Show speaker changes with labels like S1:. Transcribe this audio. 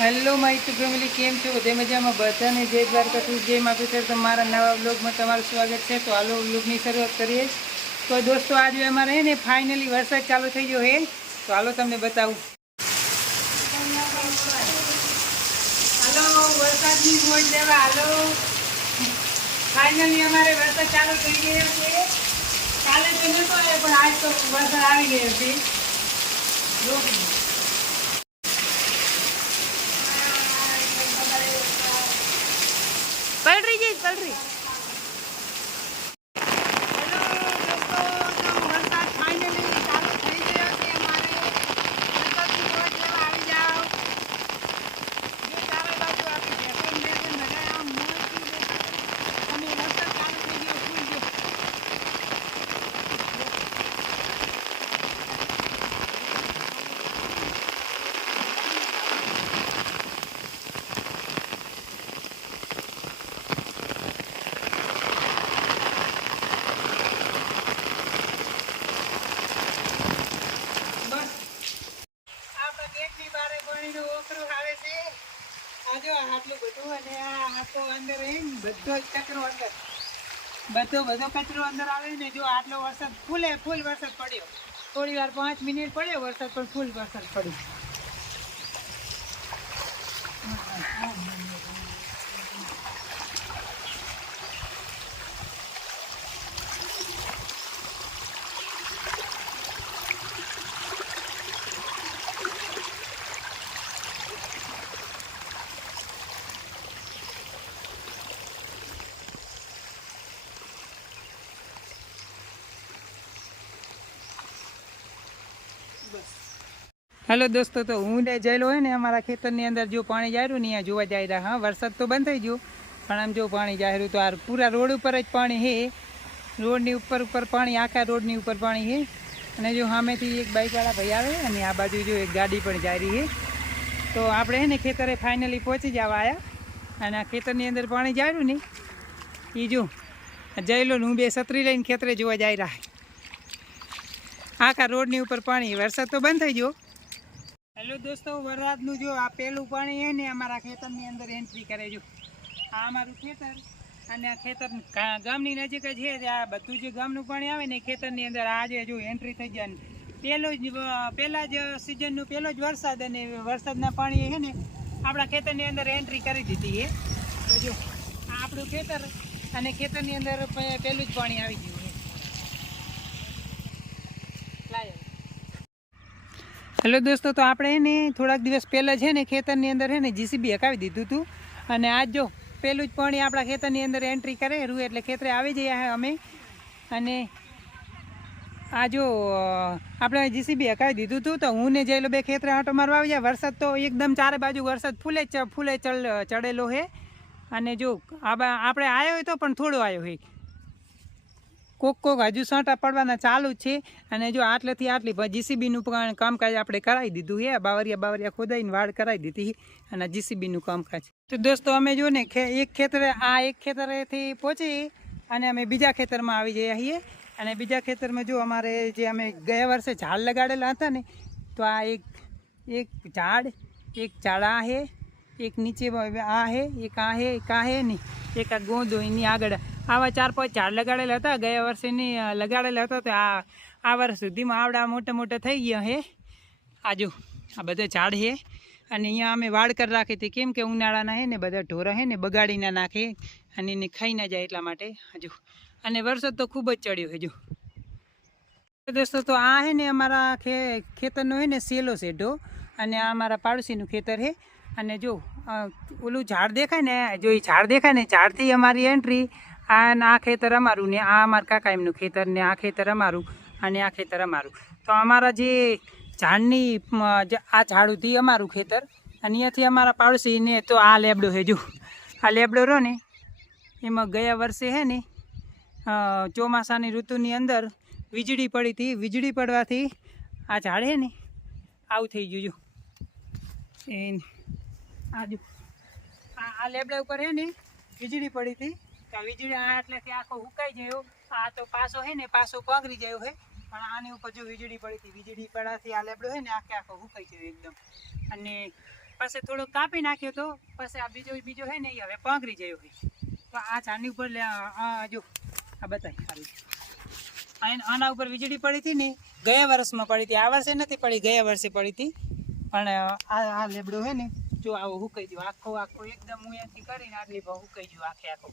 S1: Hello મારી two family કેમ છો? બધે મજામાં? બધાને જય દ્વારકાથી જય માફી સર તમારા મારા નવા બ્લોગમાં તમારું સ્વાગત છે. તો હાલો બ્લોગની શરૂઆત કરીએ. તો દોસ્તો, આજે અમારે ને ફાઇનલી વરસાદ ચાલુ થઈ ગયો હે. તો હાલો તમને બતાવું. હાલો, વરસાદની મોજ લેવા, હાલો. ફાઇનલી અમારે વરસાદ ચાલુ થઈ ગયો છે. કાલે તો નહોતો આવ્યો, પણ આજ તો વરસાદ આવી ગયો છે. જો
S2: પલરી જઈશ પલરી
S1: બસ આપણા ગેટની બારે પાણીનો ઓકરો આવે છે આ જો આટલું બધું અને આ આખો અંદર હે ને બધો જ કચરો અંદર. બધો બધો કચરો અંદર આવે ને જો આટલો વરસાદ ફૂલે, ફૂલ વરસાદ પડ્યો. થોડી વાર પાંચ મિનિટ પડ્યો વરસાદ, પણ ફૂલ વરસાદ પડ્યો. હેલો દોસ્તો, તો હું ને જયેલો હોય ને અમારા ખેતરની અંદર જો પાણી જાહેરું ને અહીંયા જોવા જાય રહ્યા. હા, વરસાદ તો બંધ થઈ ગયો, પણ આમ જો પાણી જાહેરું તો આ પૂરા રોડ ઉપર જ પાણી હે. રોડની ઉપર ઉપર પાણી, આખા રોડની ઉપર પાણી હે. અને જો સામેથી એક બાઇકવાળા ભાઈ આવે અને આ બાજુ જો એક ગાડી પણ જાય રહી હે. તો આપણે હે ને ખેતરે ફાઇનલી પહોંચી જવા આવ્યા અને આ ખેતરની અંદર પાણી જાહેરું ને એ જો જયેલો હું બે છત્રી લઈને ખેતરે જોવા જાય રહ્યા. આખા રોડની ઉપર પાણી, વરસાદ તો બંધ થઈ ગયો. હેલો દોસ્તો, વરરાતનું જો આ પહેલું પાણી છે ને, અમારા ખેતરની અંદર એન્ટ્રી કરે જો. આ અમારું ખેતર અને આ ખેતર ગામની નજીક જ છે, આ બધું જે ગામનું પાણી આવે ને ખેતરની અંદર આજે જો એન્ટ્રી થઈ ને, પહેલો જ પહેલાં પહેલા જ સિઝનનું પહેલો જ વરસાદ અને વરસાદના પાણી છે ને, આપણા ખેતરની અંદર એન્ટ્રી કરી દીધી એ તો જો, આ આપણું ખેતર અને ખેતરની અંદર પહેલું જ પાણી આવી ગયું છે લાયો હેલો દોસ્તો, તો આપણે ને થોડાક દિવસ પહેલાં છે ને ખેતરની અંદર છે ને જીસીબી હકાવી દીધું હતું અને આજ જો પહેલું જ પાણી આપણા ખેતરની અંદર એન્ટ્રી કરે રૂ એટલે ખેતરે આવી જઈએ અમે. અને આ જો આપણે જીસીબી હકાવી દીધું હતું તો હું ને જયેલો બે ખેતરે આંટો મારવા આવી જાય વરસાદ તો એકદમ ચારે બાજુ વરસાદ ફૂલે ફૂલે ચડ, ચડેલો છે અને જો આ આપણે આવ્યો હોય તો પણ થોડો આવ્યો હોય. કોક કોક હજુ સાંટા પડવાના ચાલુ છે. અને જો આટલેથી આટલી જીસીબીનું પણ કામકાજ આપણે કરાવી દીધું છે. બાવરિયા બાવરિયા ખોદાઈને વાડ કરાવી દીધી અને જીસીબીનું કામકાજ. તો દોસ્તો, અમે જો ને એક ખેતરે, આ એક ખેતરેથી પહોંચી અને અમે બીજા ખેતરમાં આવી જઈએ છીએ. અને બીજા ખેતરમાં જો અમારે જે અમે ગયા વર્ષે ઝાડ લગાડેલા હતા ને, તો આ એક એક ઝાડ એક ઝાડ આ છે, એક નીચે આ છે, એક આ છે, એક આ છે નહીં એક આ ગોંદો એની આગળ આવા ચાર પાંચ ઝાડ લગાડેલા હતા. ગયા વર્ષેની લગાડેલા હતા તો આ આ વર્ષ સુધીમાં આવડા મોટા મોટા થઈ ગયા હે. આજુ આ બધા ઝાડ છે અને અહીંયા અમે વાડ કરી રાખી હતી. કેમ કે ઉનાળાના હે ને, બધા ઢોરા હે ને બગાડી ના નાખે અને એને ખાઈ ના જાય એટલા માટે. હજુ અને વરસાદ તો ખૂબ જ ચડ્યો હજુ દોસ્તો, તો આ હે ને અમારા ખે, ખેતરનો હે ને સેલો સેઢો અને આ અમારા પાડોશીનું ખેતર છે અને જો ઓલું ઝાડ દેખાય ને, જો એ ઝાડ દેખાય ને, ઝાડથી અમારી એન્ટ્રી આ આ ખેતર અમારું ને આ અમારા કાકા એમનું ખેતર ને આ ખેતર અમારું અને આ ખેતર અમારું. તો અમારા જે ઝાડની આ ઝાડુથી અમારું ખેતર અને અહીંયાથી અમારા પાડોશીને તો આ લેબડો છે જો. આ લેબડો રહ્યો ને, એમાં ગયા વર્ષે હે ને ચોમાસાની ઋતુની અંદર વીજળી પડી હતી. વીજળી પડવાથી આ ઝાડ હે ને આવું થઈ ગયું જો. એ આ આ લેબડા ઉપર છે ને વીજળી પડી હતી. તો વીજળી આ એટલેથી આખો હુકાઈ ગયો આ તો પાછો છે ને, પાછો પાઘરી ગયો હોય પણ આની ઉપર જો વીજળી પડી હતી, વીજળી પડાથી આ લેબડો હોય ને, આખે આખો હુકાઈ ગયો એકદમ. અને પછી થોડો કાપી નાખ્યો તો, પછી આ બીજો બીજો છે ને, એ હવે પાંગરી ગયો હોય તો આ ઝાડની ઉપર લે, આ જો, આ બતાવી સારું આના ઉપર વીજળી પડી હતી ને, ગયા વર્ષમાં પડી હતી. આ વર્ષે નથી પડી, ગયા વર્ષે પડી હતી. પણ આ આ લેબડો છે ને, જો આવો હુકાઈ ગયો. આખો આખો એકદમ હું અહીંયાથી કરીને આટલી ભાવ હુકાઈ ગયો, આખે, આખો.